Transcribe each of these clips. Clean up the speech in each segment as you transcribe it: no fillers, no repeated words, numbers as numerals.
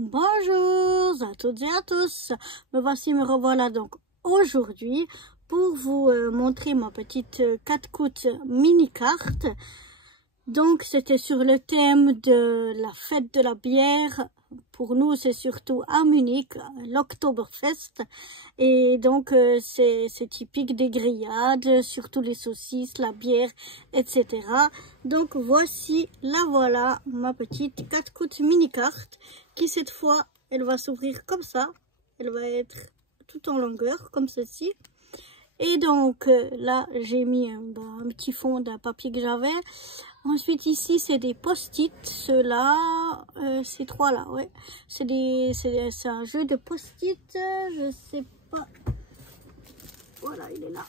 Bonjour à toutes et à tous, me revoilà donc aujourd'hui pour vous montrer ma petite 4 mini carte. Donc c'était sur le thème de la fête de la bière. Pour nous c'est surtout à Munich, l'Oktoberfest, et donc c'est typique des grillades, surtout les saucisses, la bière, etc. Donc voici, voilà ma petite 4 mini carte qui cette fois elle va s'ouvrir comme ça, elle va être tout en longueur comme ceci. Et donc là j'ai mis un petit fond d'un papier que j'avais. Ensuite ici c'est des post-it, ceux-là, ces trois-là, ouais. C'est un jeu de post-it, je sais pas. Voilà, il est là.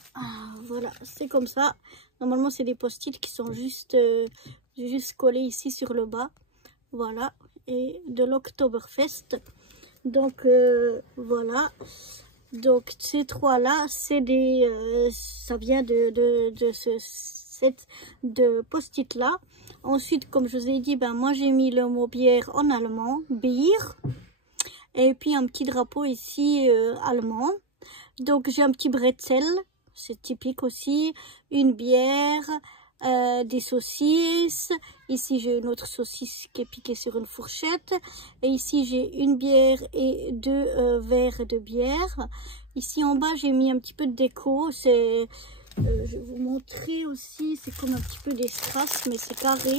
Voilà, c'est comme ça. Normalement c'est des post-it qui sont juste collés ici sur le bas. Voilà, et de l'Oktoberfest. Donc voilà. Donc ces trois-là, c'est des, ça vient de ce set de post-it là. Ensuite, comme je vous ai dit, moi j'ai mis le mot bière en allemand, Bier, et puis un petit drapeau ici allemand. Donc j'ai un petit bretzel, c'est typique aussi, une bière, des saucisses. Ici j'ai une autre saucisse qui est piquée sur une fourchette, et ici j'ai une bière et 2 verres de bière. Ici en bas j'ai mis un petit peu de déco, c'est je vais vous montrer aussi, c'est comme un petit peu des strass, mais c'est carré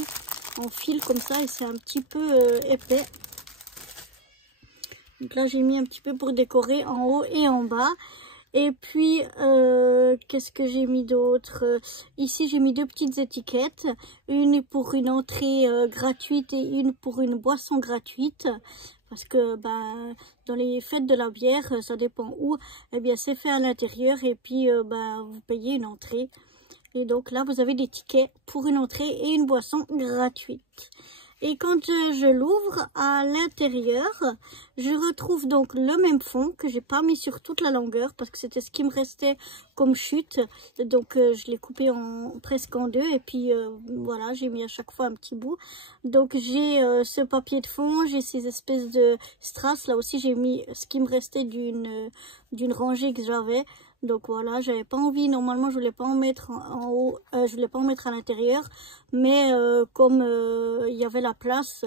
en fil comme ça et c'est un petit peu épais. Donc là j'ai mis un petit peu pour décorer en haut et en bas. Et puis, qu'est-ce que j'ai mis d'autre? Ici, j'ai mis 2 petites étiquettes. Une pour une entrée gratuite et une pour une boisson gratuite. Parce que dans les fêtes de la bière, ça dépend où. Eh bien, c'est fait à l'intérieur et puis vous payez une entrée. Et donc là, vous avez des tickets pour une entrée et une boisson gratuite. Et quand je l'ouvre à l'intérieur, je retrouve donc le même fond que j'ai pas mis sur toute la longueur parce que c'était ce qui me restait comme chute. Donc je l'ai coupé presque en deux et puis voilà, j'ai mis à chaque fois un petit bout. Donc j'ai ce papier de fond, j'ai ces espèces de strass. Là aussi j'ai mis ce qui me restait d'une rangée que j'avais. Donc voilà, j'avais pas envie, normalement je voulais pas en mettre en haut, je voulais pas en mettre à l'intérieur, mais comme il y avait la place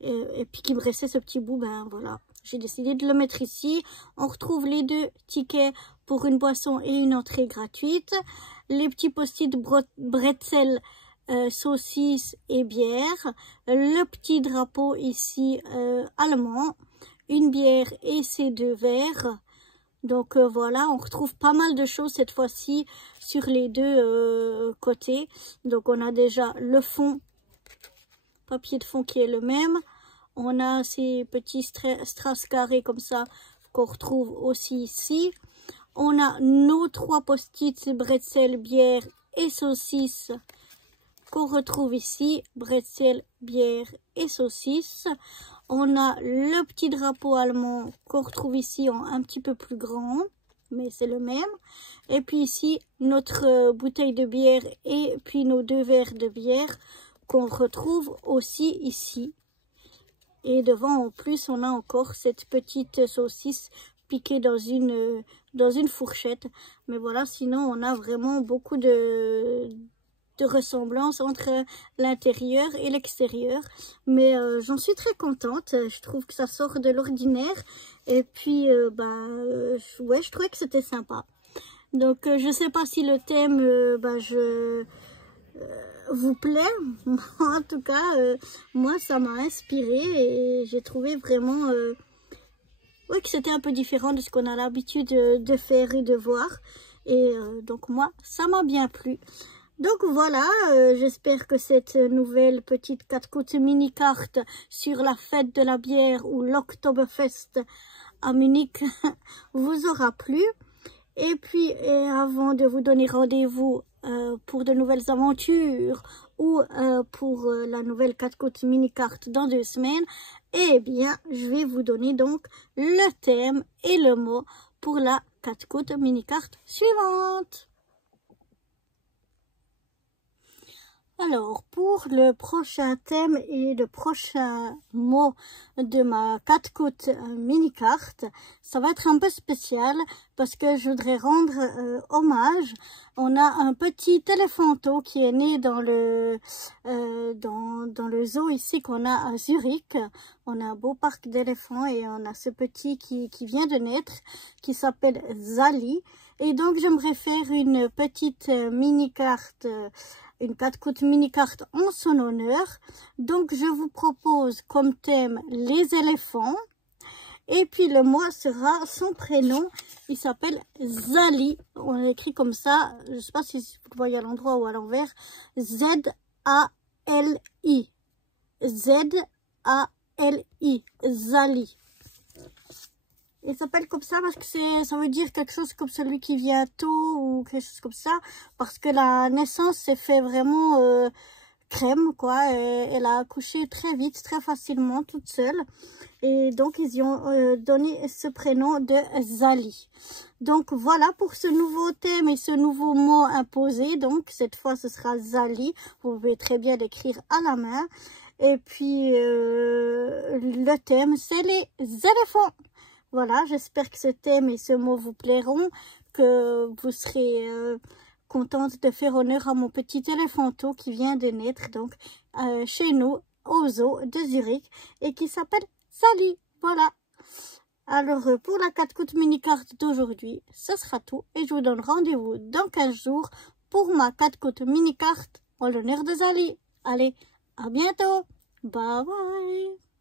et puis qu'il me restait ce petit bout, voilà, j'ai décidé de le mettre ici. On retrouve les 2 tickets pour une boisson et une entrée gratuite, les petits post-it bretzel, saucisses et bière, le petit drapeau ici allemand, une bière et ces 2 verres. Donc voilà, on retrouve pas mal de choses cette fois-ci sur les 2 côtés. Donc on a déjà le fond, papier de fond qui est le même. On a ces petits strass carrés comme ça qu'on retrouve aussi ici. On a nos 3 post-it bretzel, bière et saucisses qu'on retrouve ici. Bretzel, bière et saucisses. On a le petit drapeau allemand qu'on retrouve ici en un petit peu plus grand, mais c'est le même. Et puis ici, notre bouteille de bière et puis nos 2 verres de bière qu'on retrouve aussi ici. Et devant, en plus, on a encore cette petite saucisse piquée dans une fourchette. Mais voilà, sinon, on a vraiment beaucoup de ressemblance entre l'intérieur et l'extérieur, mais j'en suis très contente. Je trouve que ça sort de l'ordinaire et puis ouais, je trouvais que c'était sympa. Donc je sais pas si le thème vous plaît. En tout cas moi ça m'a inspiré et j'ai trouvé vraiment ouais, que c'était un peu différent de ce qu'on a l'habitude de faire et de voir, et donc moi ça m'a bien plu. Donc voilà, j'espère que cette nouvelle petite 4 mini carte sur la fête de la bière ou l'Oktoberfest à Munich vous aura plu. Et puis avant de vous donner rendez-vous pour de nouvelles aventures ou pour la nouvelle 4 mini carte dans 2 semaines, eh bien je vais vous donner donc le thème et le mot pour la 4 mini carte suivante. Alors, pour le prochain thème et le prochain mot de ma 4 côtes mini-carte, ça va être un peu spécial parce que je voudrais rendre hommage. On a un petit éléphanteau qui est né dans le zoo ici qu'on a à Zurich. On a un beau parc d'éléphants et on a ce petit qui vient de naître qui s'appelle Zali. Et donc, j'aimerais faire une petite mini-carte une 4 côtes mini-carte en son honneur. Donc, je vous propose comme thème les éléphants. Et puis, le mot sera son prénom. Il s'appelle Zali. On l'écrit comme ça. Je ne sais pas si vous voyez à l'endroit ou à l'envers. Z-A-L-I. Z-A-L-I. Zali. Il s'appelle comme ça parce que ça veut dire quelque chose comme celui qui vient tôt ou quelque chose comme ça. Parce que la naissance s'est fait vraiment crème, quoi. Elle a accouché très vite, très facilement, toute seule. Et donc, ils y ont donné ce prénom de Zali. Donc, voilà pour ce nouveau thème et ce nouveau mot imposé. Donc, cette fois, ce sera Zali. Vous pouvez très bien l'écrire à la main. Et puis, le thème, c'est les éléphants. Voilà, j'espère que ce thème et ce mot vous plairont, que vous serez contente de faire honneur à mon petit éléphanteau qui vient de naître, donc chez nous, au zoo de Zurich, et qui s'appelle Zali. Voilà. Alors, pour la 4 côtes mini-carte d'aujourd'hui, ce sera tout, et je vous donne rendez-vous dans 15 jours pour ma 4 côtes mini-carte en l'honneur de Zali. Allez, à bientôt. Bye bye.